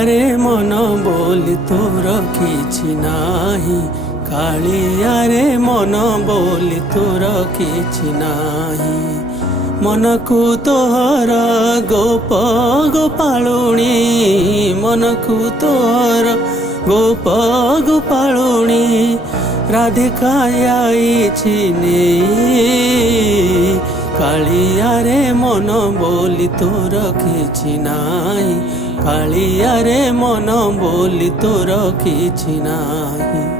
କାଳିଆରେ ମନ ବୋଲି ତୋର କିଛି ନାହିଁ, କାଳିଆରେ ମନ ବୋଲି ତୋର କିଛି ନାହିଁ। ମନକୁ ତୋହର ଗୋପ ଗୋପାଳୁଣୀ, ମନକୁ ତୋହର ଗୋପ ଗୋପାଳୁଣୀ ରାଧିକା ଆଇଛି ନେଇ। କାଳିଆରେ ମନ ବୋଲି ତୋର କିଛି ନାହିଁ, କାଳିଆରେ ମନ ବୋଲି ତୋର କିଛି ନାହିଁ।